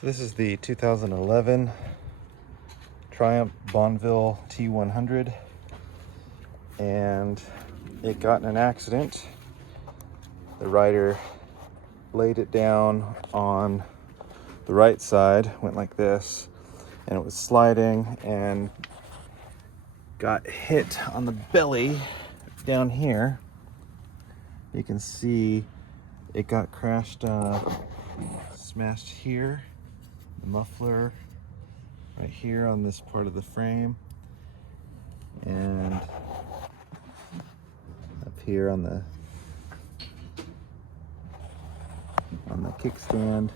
So this is the 2011 Triumph Bonneville T100, and it got in an accident. The rider laid it down on the right side, went like this, and it was sliding and got hit on the belly down here. You can see it got crashed, smashed here, the muffler right here on this part of the frame, and up here on the kickstand.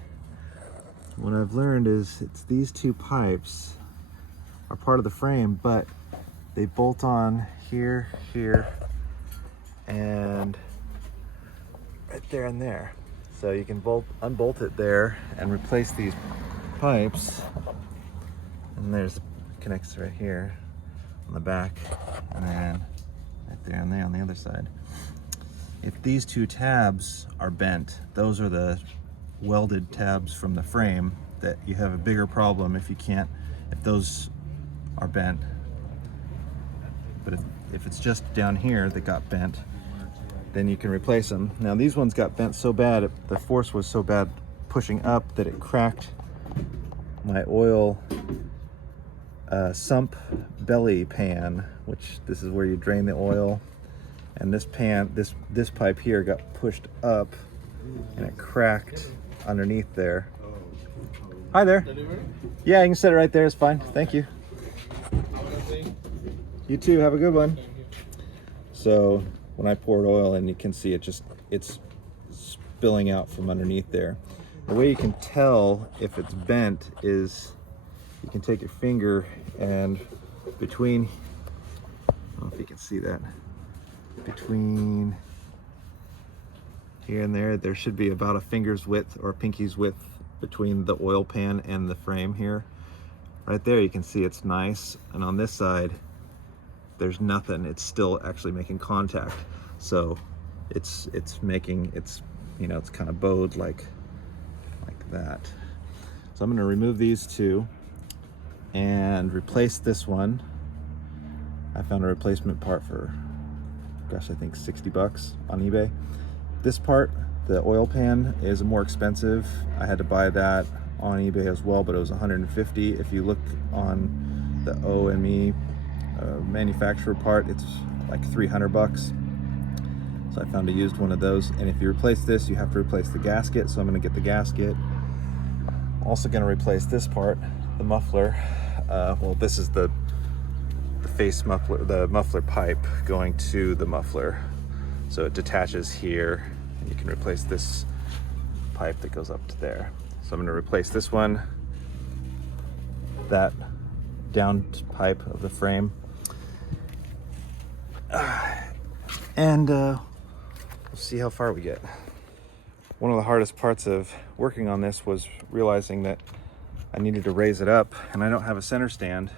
What I've learned is it's these two pipes are part of the frame, but they bolt on here, here, and right there and there. So you can unbolt it there and replace these pipes. And there's connects right here on the back, and then right there and there on the other side. If these two tabs are bent, those are the welded tabs from the frame, that you have a bigger problem if those are bent. But if it's just down here that got bent, then you can replace them. Now these ones got bent so bad, the force was so bad pushing up that it cracked my oil sump belly pan, which this is where you drain the oil. And this this pipe here got pushed up and it cracked underneath there. Hi there. Yeah, you can set it right there, it's fine. Thank you. You too, have a good one. So when I poured oil in, you can see it's spilling out from underneath there. The way you can tell if it's bent is you can take your finger and between, I don't know if you can see that, between here and there should be about a finger's width or a pinky's width between the oil pan and the frame here. Right there you can see it's nice, and on this side there's nothing. It's still actually making contact. So it's kind of bowed like that. So I'm going to remove these two and replace this one. I found a replacement part for, gosh, I think 60 bucks on eBay. This part, the oil pan, is more expensive. I had to buy that on eBay as well, but it was 150. If you look on the OME manufacturer part, it's like 300 bucks. So I found a used one of those. And if you replace this, you have to replace the gasket. So I'm going to get the gasket. I'm also going to replace this part, the muffler. Well, this is the face muffler, the muffler pipe going to the muffler. So it detaches here, and you can replace this pipe that goes up to there. So I'm going to replace this one, that down pipe of the frame, and we'll see how far we get. One of the hardest parts of working on this was realizing that I needed to raise it up, and I don't have a center stand.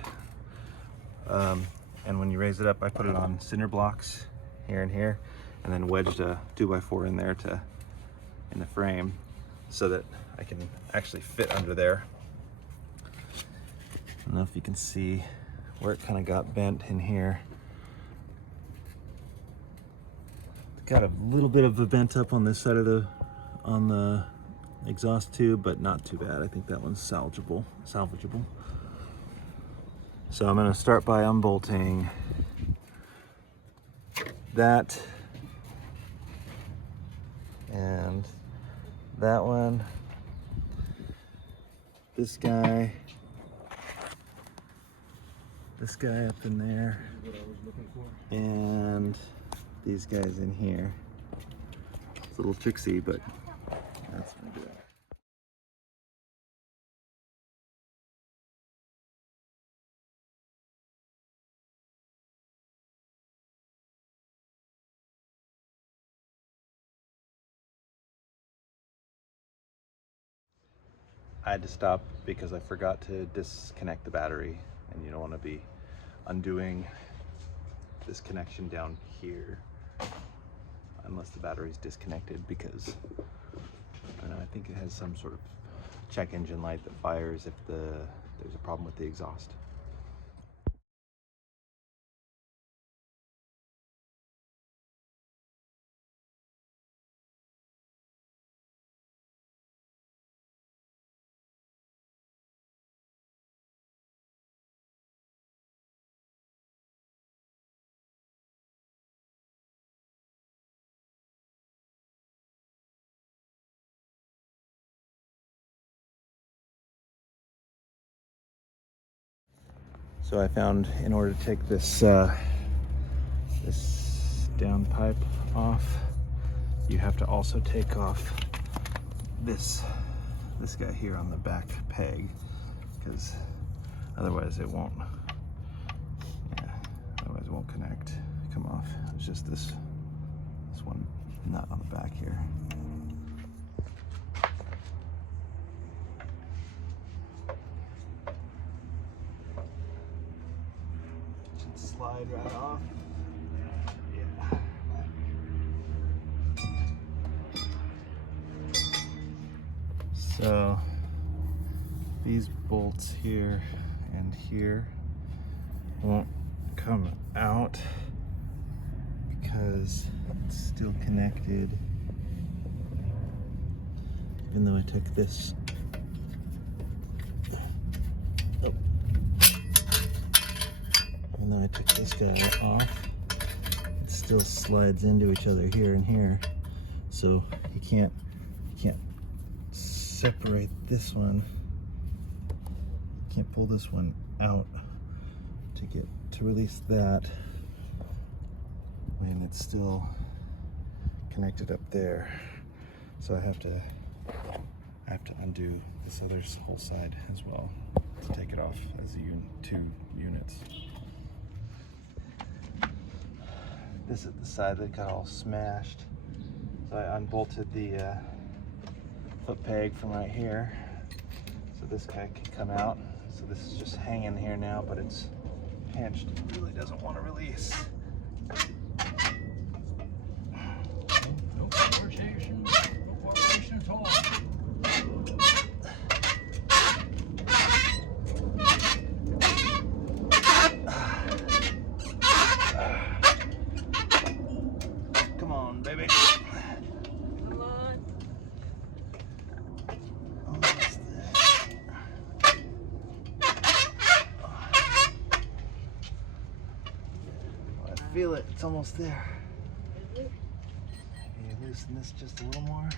And when you raise it up, I put it on cinder blocks here and here, and then wedged a 2x4 in there in the frame so that I can actually fit under there. I don't know if you can see where it kind of got bent in here. It's got a little bit of a bent up on this side of the exhaust tube, but not too bad. I think that one's salvageable. So I'm going to start by unbolting that and that one, this guy up in there, and these guys in here. It's a little tricksy, but that's going to do it. I had to stop because I forgot to disconnect the battery, and you don't want to be undoing this connection down here unless the battery's disconnected, because I don't know, I think it has some sort of check engine light that fires if there's a problem with the exhaust. So I found, in order to take this this down pipe off, you have to also take off this guy here on the back peg, because otherwise it won't. Yeah, otherwise it won't come off. It's just this one nut on the back here. Slide right off. Yeah. So these bolts here and here won't come out because it's still connected. Even though I took this guy off, it still slides into each other here and here, so you can't separate this one. You can't pull this one out to release that when it's still connected up there. So I have to undo this other whole side as well to take it off as two units. This is the side that got all smashed. So I unbolted the foot peg from right here, so this guy can come out. So this is just hanging here now, but it's pinched. It really doesn't want to release. No conversation, no cooperation at all. Come on, baby. Come on. Almost there. I feel it. It's almost there. Maybe loosen this just a little more.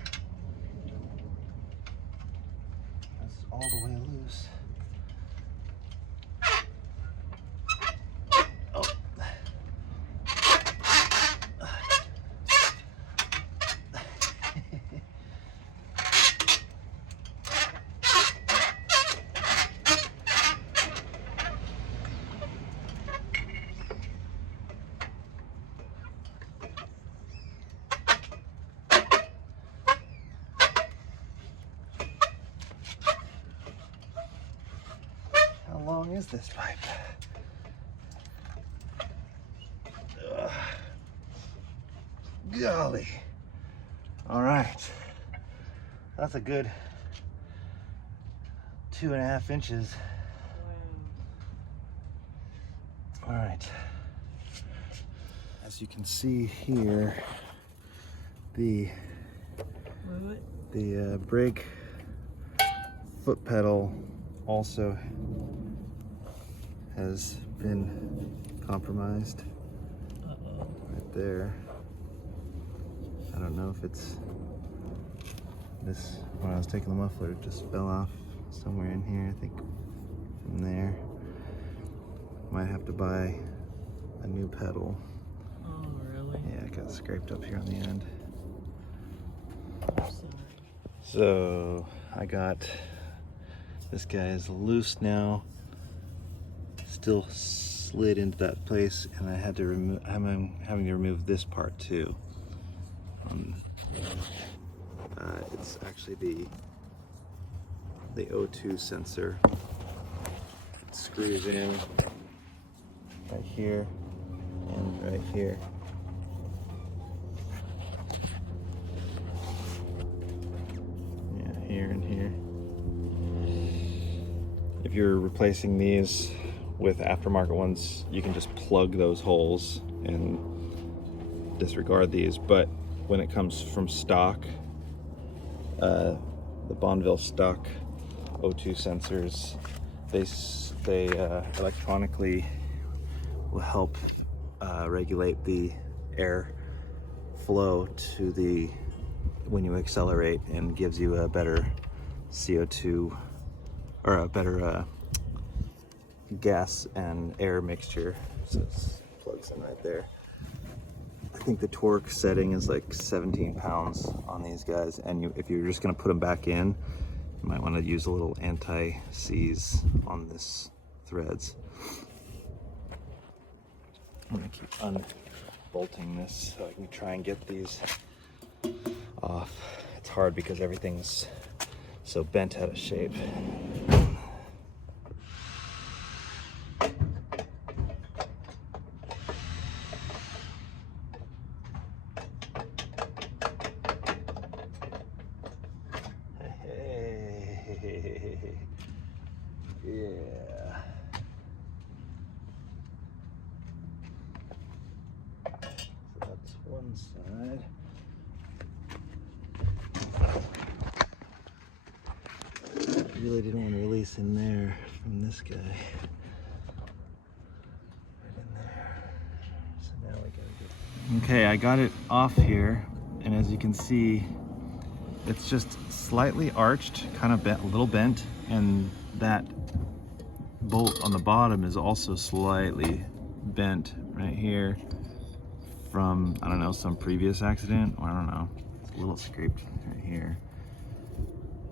That's all the way loose. How long is this pipe? Ugh. Golly. All right. That's a good 2.5 inches. Wow. All right. As you can see here, the brake foot pedal also has been compromised. Right there. I don't know if it's this, when I was taking the muffler, it just fell off somewhere in here, I think from there. Might have to buy a new pedal. Oh, really? Yeah, it got scraped up here on the end. I'm sorry. So I got, this guy is loose now, still slid into that place, and I had to remove, I'm having to remove this part too. It's actually the O2 sensor. It screws in right here and right here. Yeah, here and here. if you're replacing these with aftermarket ones, you can just plug those holes and disregard these. But when it comes from stock, the Bonneville stock O2 sensors, they electronically will help regulate the air flow to the when you accelerate, and gives you a better CO2 or a better gas and air mixture. So it plugs in right there. I think the torque setting is like 17 pounds on these guys, and if you're just going to put them back in, you might want to use a little anti-seize on this threads. I'm going to keep unbolting this so I can try and get these off. It's hard because everything's so bent out of shape. Hey, yeah. So that's one side. I really didn't want to release in there from this guy. Right in there. So now we gotta get... Okay, I got it off here, and as you can see, it's just slightly arched, kind of bent, a little bent, and that bolt on the bottom is also slightly bent right here from, I don't know, some previous accident, or I don't know, it's a little scraped right here.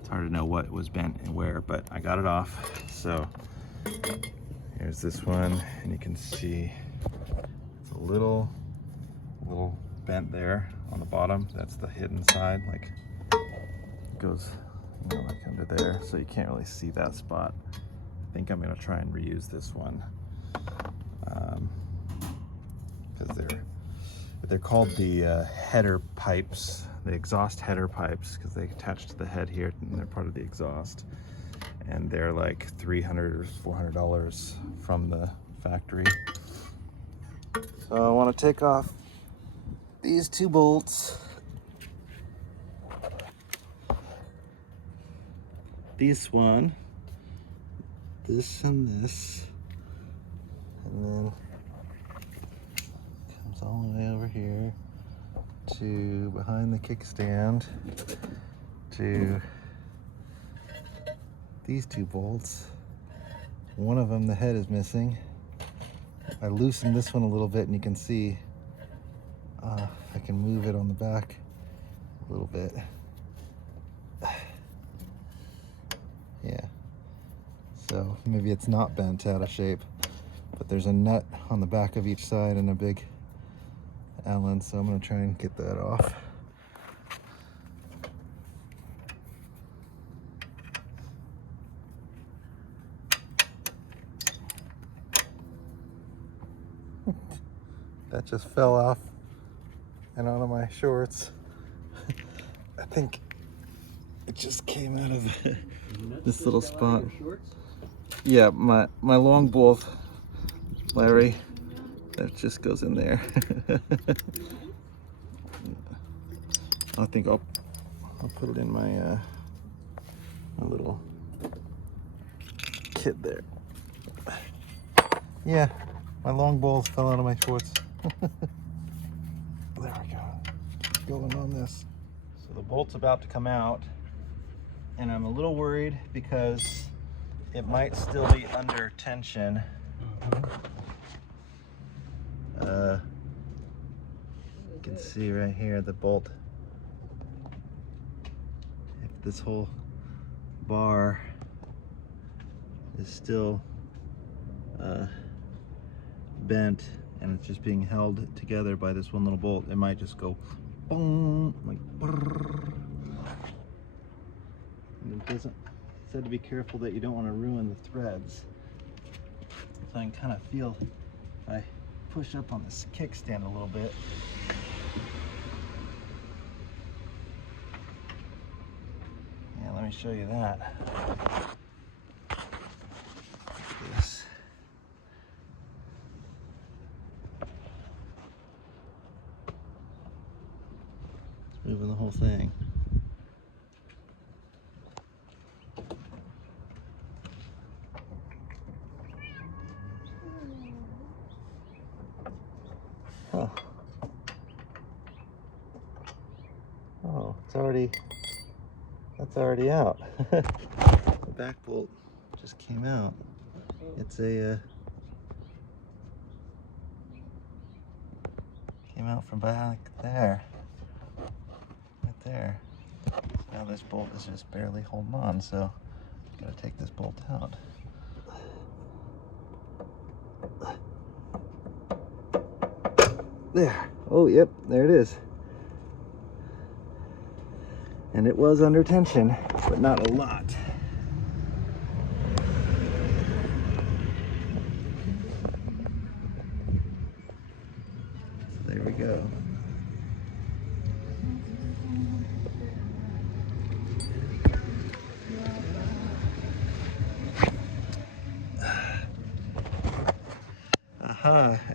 It's hard to know what was bent and where, but I got it off. So here's this one, and you can see it's a little bent there on the bottom. That's the hidden side, like it goes, you know, like under there, so you can't really see that spot. I think I'm gonna try and reuse this one because they're called the header pipes, the exhaust header pipes, because they attach to the head here and they're part of the exhaust, and they're like $300 or $400 from the factory. So I want to take off these two bolts, this one, this and this, and then comes all the way over here to behind the kickstand to these two bolts. One of them, the head is missing. I loosened this one a little bit, and you can see I can move it on the back a little bit. Yeah, so maybe it's not bent out of shape, but there's a nut on the back of each side and a big Allen, so I'm going to try and get that off. That just fell off and onto my shorts. I think it just came out of this little spot. Yeah, my long bolt, Larry, that just goes in there. I think I'll put it in my my little kit there. Yeah, my long bolt fell out of my shorts. There we go. Going on this. So the bolt's about to come out, and I'm a little worried because it might still be under tension. You can see right here the bolt. If this whole bar is still bent and it's just being held together by this one little bolt, it might just go boom, like brrr. And it doesn't, it said to be careful that you don't want to ruin the threads. So I can kind of feel, if I push up on this kickstand a little bit, yeah, let me show you that. thing. Huh. Oh, that's already out. The back bolt just came out. It's a, came out from back there. Right there. So now this bolt is just barely holding on, so gotta take this bolt out. There. Oh, yep, there it is. And it was under tension, but not a lot. So there we go.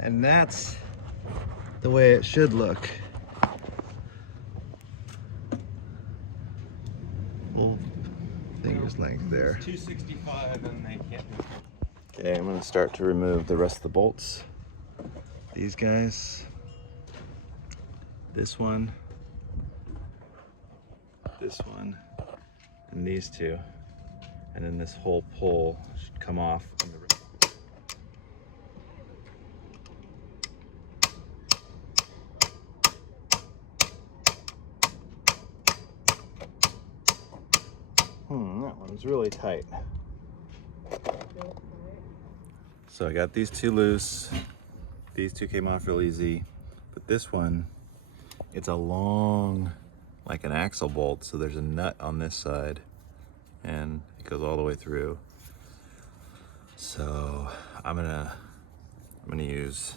And that's the way it should look. Full finger's length there. 265 and they can't do it. Okay, I'm gonna start to remove the rest of the bolts. These guys, this one, and these two. And then this whole pole should come off. That one's really tight. So I got these two loose. These two came off real easy. But this one, it's a long, like an axle bolt. So there's a nut on this side and it goes all the way through. So I'm gonna use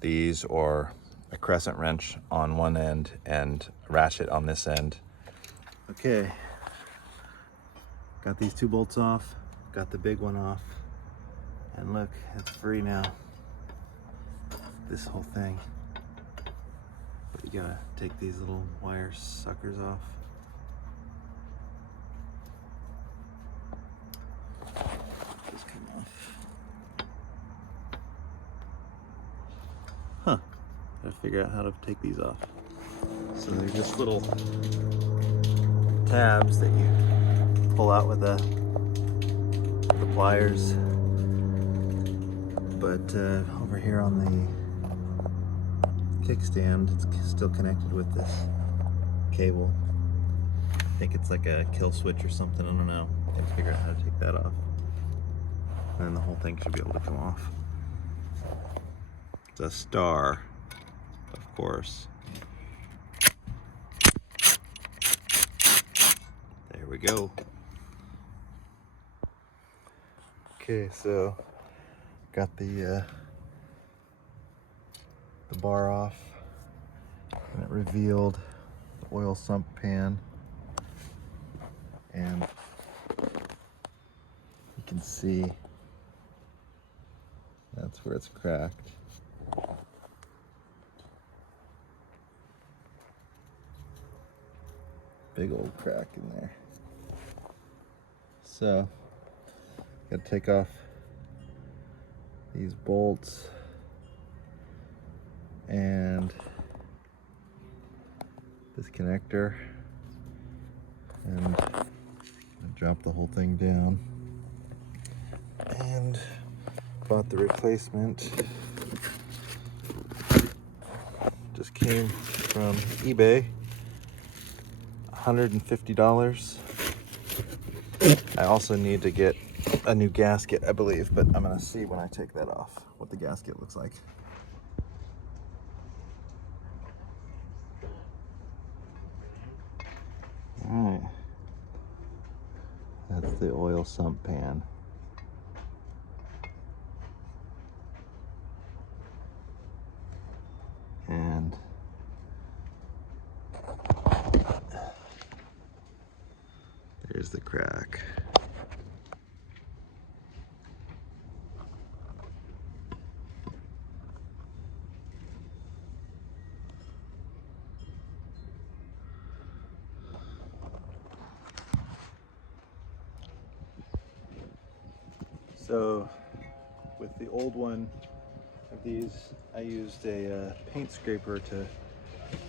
these or a crescent wrench on one end and a ratchet on this end. Okay, got these two bolts off, got the big one off, and look, it's free now. This whole thing. But you gotta take these little wire suckers off. Just come off. Huh. Gotta figure out how to take these off. So they're just little tabs that you pull out with the pliers. But over here on the kickstand, it's still connected with this cable. I think it's like a kill switch or something, I don't know. I gotta figure out how to take that off. And then the whole thing should be able to come off. It's a star, of course. There we go. Okay, so got the bar off, and it revealed the oil sump pan, and you can see that's where it's cracked. Big old crack in there. So, gotta take off these bolts and this connector and drop the whole thing down. And bought the replacement. Just came from eBay. $150. I also need to get a new gasket, I believe, but I'm gonna see when I take that off what the gasket looks like. Alright. That's the oil sump pan. And there's the crack. So with the old one of these, I used a paint scraper to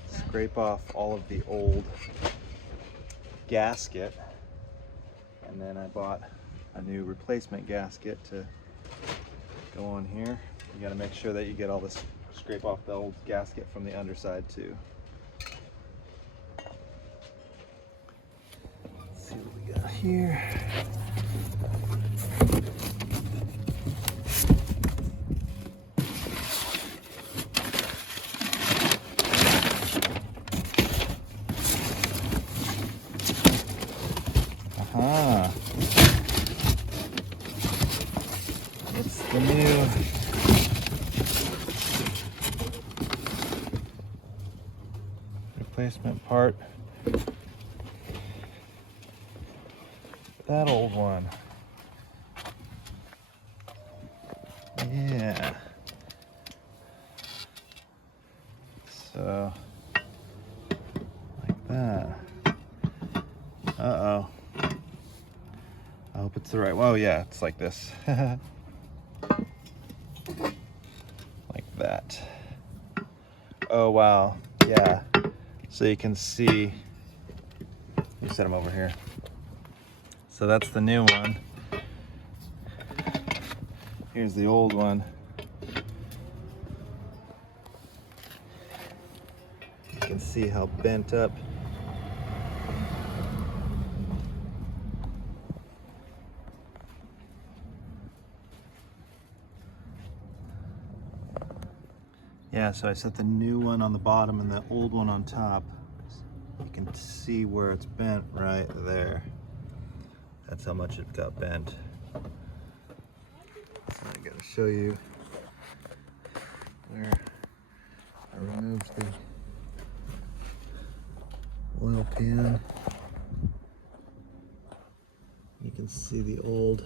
scrape off all of the old gasket, and then I bought a new replacement gasket to go on here. You got to make sure that you get all this, scrape off the old gasket from the underside too. Let's see what we got here. Aha! It's the new replacement part. That old one. Yeah. So, like that. Uh-oh. I hope it's the right, oh yeah, it's like this. Like that. Oh wow, yeah. So you can see, you set them over here. So that's the new one. Here's the old one. You can see how bent up. Yeah, so I set the new one on the bottom and the old one on top. You can see where it's bent right there. That's how much it got bent. So I gotta show you where I removed the oil pan. You can see the old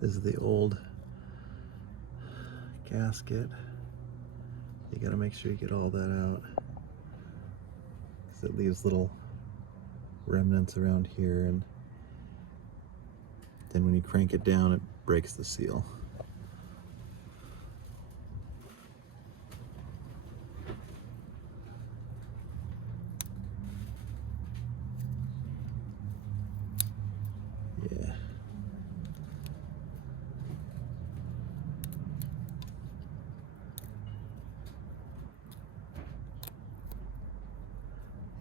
this is the old gasket. You gotta make sure you get all that out, because it leaves little remnants around here, and then when you crank it down, it breaks the seal. Yeah.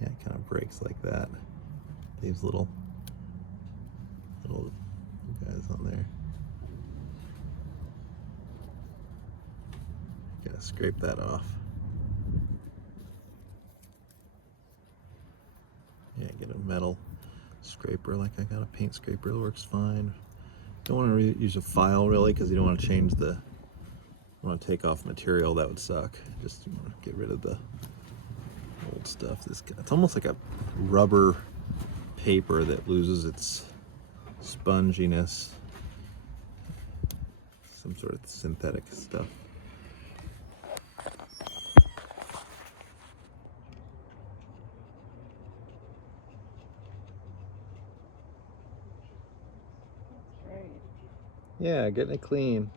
Yeah, it kind of breaks like that. Leaves little guys on there. Gotta scrape that off. Yeah, get a metal scraper, like I got a paint scraper, it works fine. Don't want to use a file really, because you don't want to change the, want to take off material, that would suck. Just want to get rid of the old stuff. It's almost like a rubber paper that loses its sponginess. Some sort of synthetic stuff. Right. Yeah, getting it clean.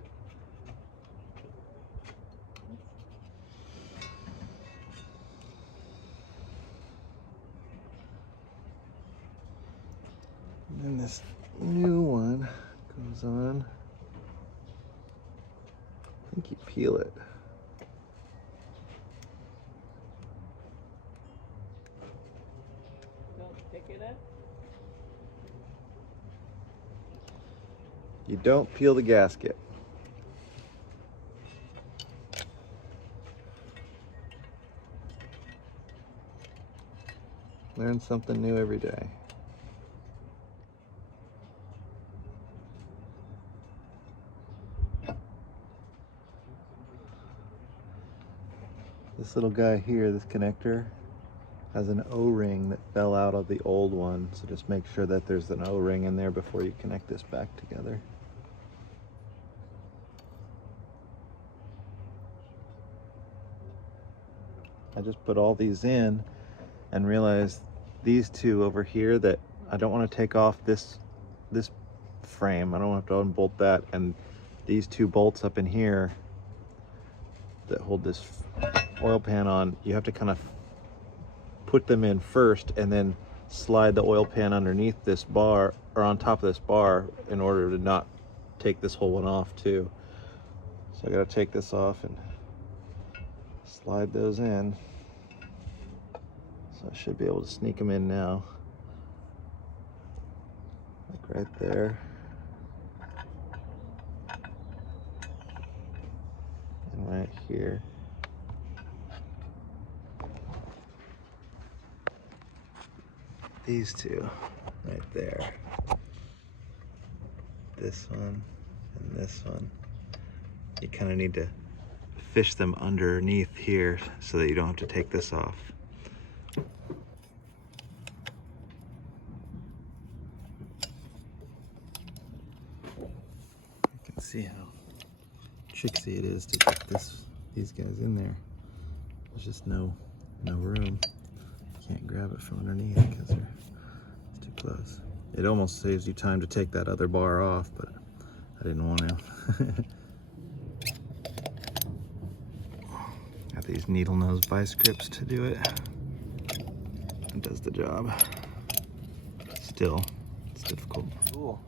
And then this new one goes on. I think you peel it. Don't pick it up. You don't peel the gasket. Learn something new every day. This little guy here, this connector, has an O-ring that fell out of the old one, so just make sure that there's an O-ring in there before you connect this back together. I just put all these in and realize these two over here that I don't want to take off this frame. I don't have to unbolt that, and these two bolts up in here that hold this oil pan on, you have to kind of put them in first and then slide the oil pan underneath this bar or on top of this bar in order to not take this whole one off too. So I got to take this off and slide those in. So I should be able to sneak them in now, like right there. And right here. These two right there. This one and this one. You kind of need to fish them underneath here so that you don't have to take this off. You can see how tricksy it is to get these guys in there. There's just no room. Can't grab it from underneath because it's too close. It almost saves you time to take that other bar off, but I didn't want to. Got these needle nose vice grips to do it. It does the job. Still, it's difficult. Cool.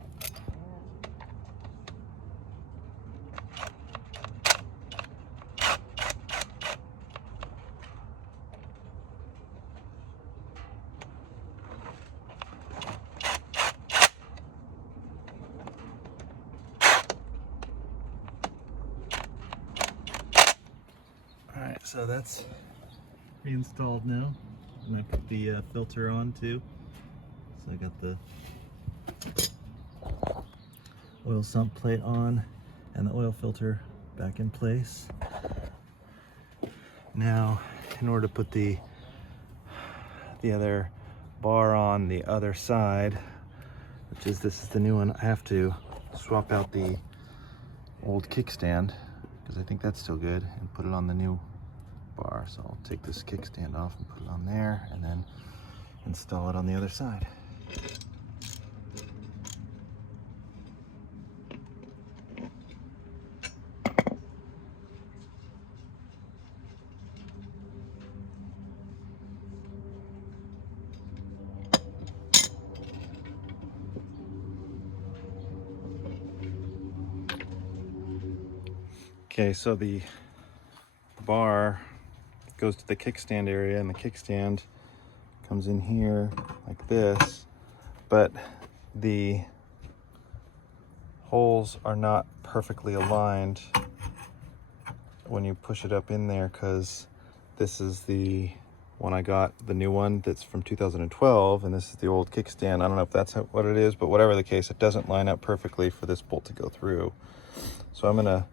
Alright, so that's reinstalled now, and I put the filter on too. So I got the oil sump plate on and the oil filter back in place. Now, in order to put the other bar on the other side, this is the new one, I have to swap out the old kickstand because I think that's still good and put it on the new bar. So I'll take this kickstand off and put it on there and then install it on the other side. Okay, so the bar goes to the kickstand area, and the kickstand comes in here like this, but the holes are not perfectly aligned when you push it up in there, because this is the one I got, the new one that's from 2012, and this is the old kickstand. I don't know if that's what it is, but whatever the case, it doesn't line up perfectly for this bolt to go through. So I'm gonna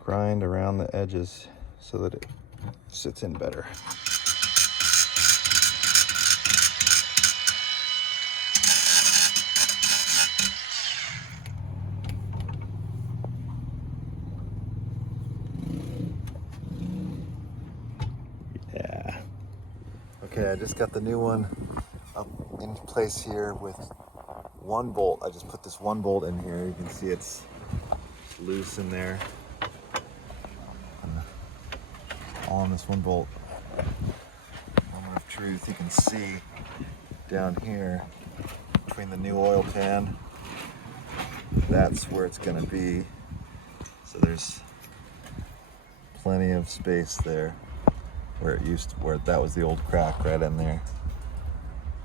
grind around the edges so that it sits in better. Yeah. Okay, I just got the new one up in place here with one bolt. I just put this one bolt in here. You can see it's loose in there. All on this one bolt. Moment of truth, you can see down here between the new oil pan, that's where it's going to be. So there's plenty of space there where that was the old crack right in there.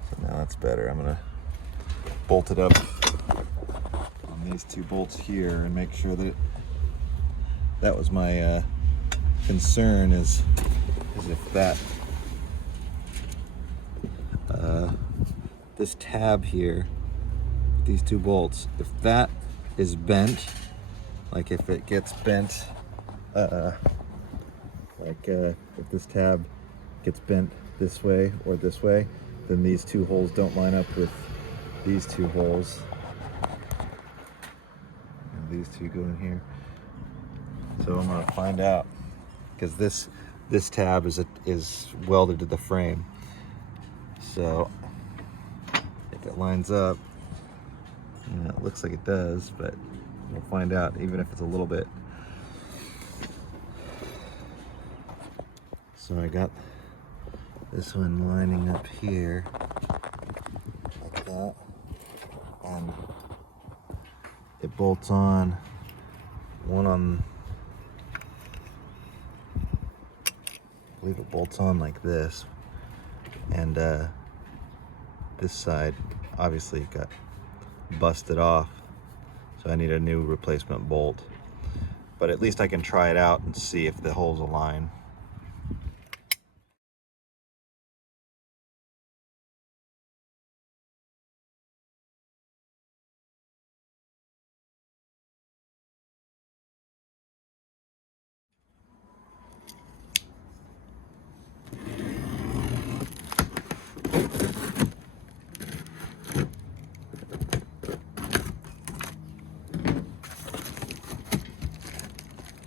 So now that's better. I'm going to bolt it up on these two bolts here and make sure that was my concern is if that this tab here, these two bolts, if that is bent, like if it gets bent, if this tab gets bent this way or this way, then these two holes don't line up with these two holes. And these two go in here. So I'm gonna find out, because this tab is welded to the frame, So if it lines up, you know, it looks like it does, but we'll find out even if it's a little bit. So I got this one lining up here like that, and it bolts on. One on, I believe it bolts on like this, and this side obviously got busted off, so I need a new replacement bolt. But at least I can try it out and see if the holes align.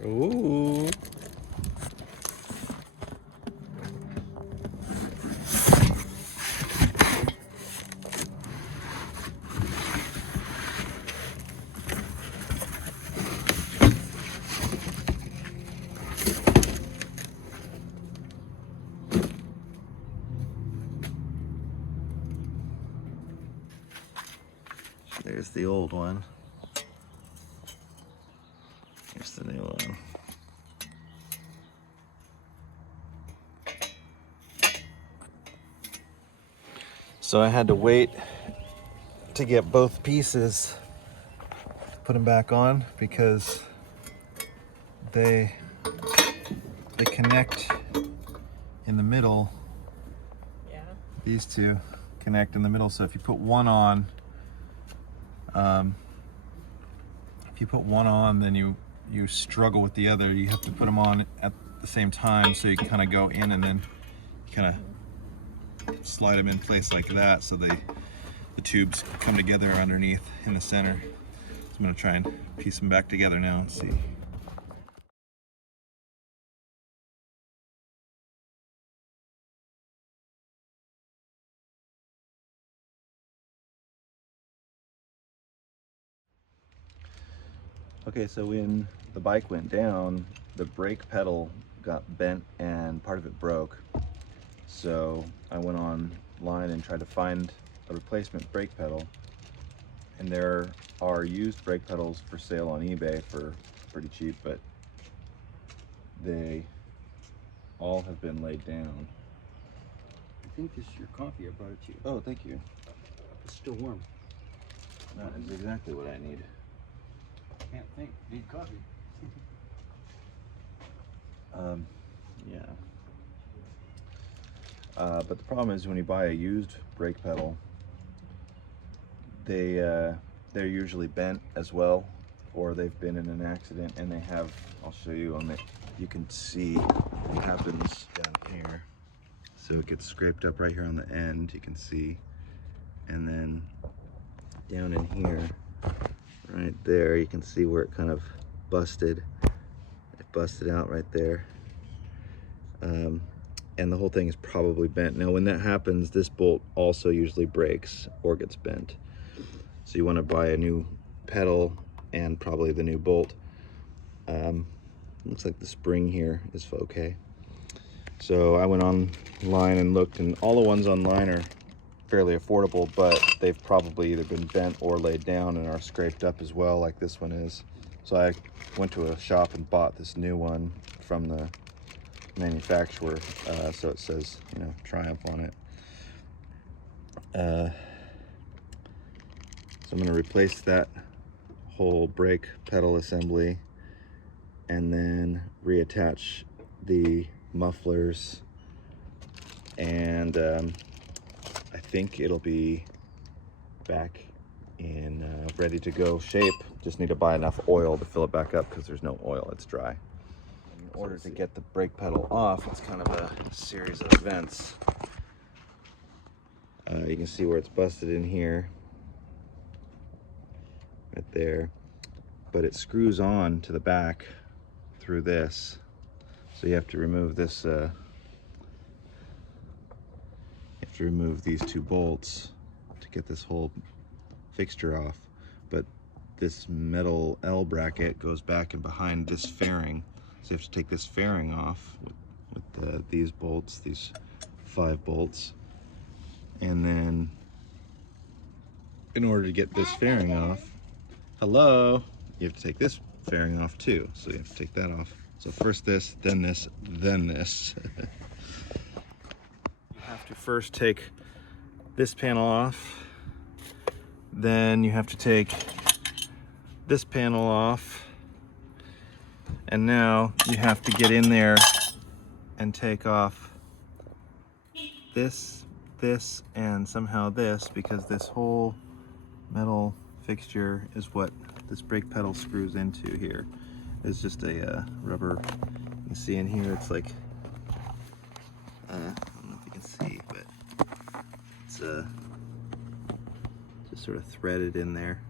Ooh. There's the old one. Here's the new one. So I had to wait to get both pieces, put them back on, because they connect in the middle. Yeah. These two connect in the middle. So if you put one on, then you struggle with the other. You have to put them on at the same time, so you can kind of go in and then kind of slide them in place like that, so the tubes come together underneath in the center. So I'm going to try and piece them back together now and see. Okay, so when the bike went down, the brake pedal got bent and part of it broke. So I went online and tried to find a replacement brake pedal. And there are used brake pedals for sale on eBay for pretty cheap, but they all have been laid down. I think this is your coffee. I brought it to you. Oh, thank you. It's still warm. That is exactly what I need. Can't think. Need coffee. Yeah. But the problem is when you buy a used brake pedal, they're usually bent as well, or they've been in an accident, and they have, I'll show you on the, you can see what happens down here. So it gets scraped up right here on the end, you can see, and then down in here, right there, you can see where it kind of busted. It busted out right there. And the whole thing is probably bent. Now when that happens, this bolt also usually breaks or gets bent. So you want to buy a new pedal and probably the new bolt. Looks like the spring here is okay. So I went online and looked, and all the ones online are fairly affordable, but they've probably either been bent or laid down and are scraped up as well, like this one is. So I went to a shop and bought this new one from the manufacturer, so it says, you know, Triumph on it. So I'm going to replace that whole brake pedal assembly and then reattach the mufflers, and I think it'll be back in ready to go shape. Just need to buy enough oil to fill it back up because there's no oil, it's dry. In order to get the brake pedal off, it's kind of a series of events. You can see where it's busted in here, right there, but it screws on to the back through this. So you have to remove this, have to remove these two bolts to get this whole fixture off. But this metal L bracket goes back and behind this fairing. So you have to take this fairing off with these bolts, these 5 bolts. And then in order to get this fairing off, hello, you have to take this fairing off too. So you have to take that off. So first this, then this, then this. You have to first take this panel off. Then you have to take this panel off. And now you have to get in there and take off this, and somehow this, because this whole metal fixture is what this brake pedal screws into here. It's just a rubber. You can see in here it's like, I don't know if you can see, but it's just sort of threaded in there.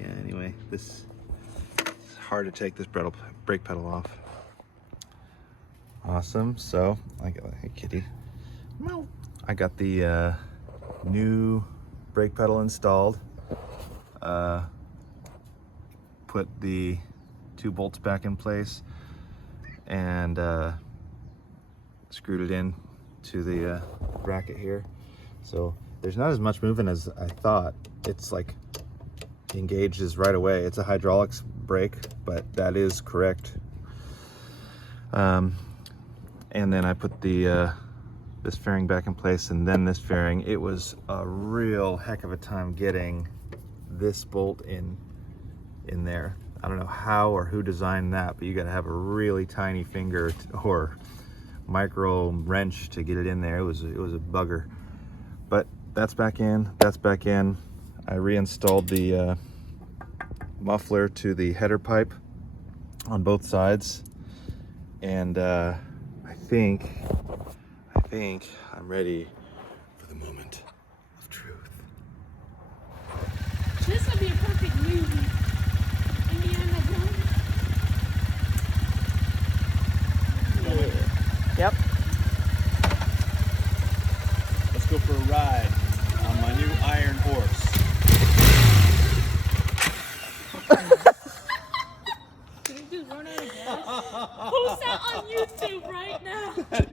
Yeah, anyway, it's hard to take this brake pedal off. Awesome. So I got, hey kitty, I got the new brake pedal installed. Put the 2 bolts back in place and screwed it in to the bracket here. So there's not as much movement as I thought. It's like engages right away. It's a hydraulics brake, but that is correct. And then I put the this fairing back in place, and then this fairing. It was a real heck of a time getting this bolt in there. I don't know how or who designed that, but you got to have a really tiny finger or micro wrench to get it in there. It was a bugger, but that's back in. That's back in. I reinstalled the muffler to the header pipe on both sides, and I think I'm ready for the moment of truth. This would be a perfect movie. Indiana Jones. Yep. Let's go for a ride on my new iron horse. Did it just run out of gas? Post that on YouTube right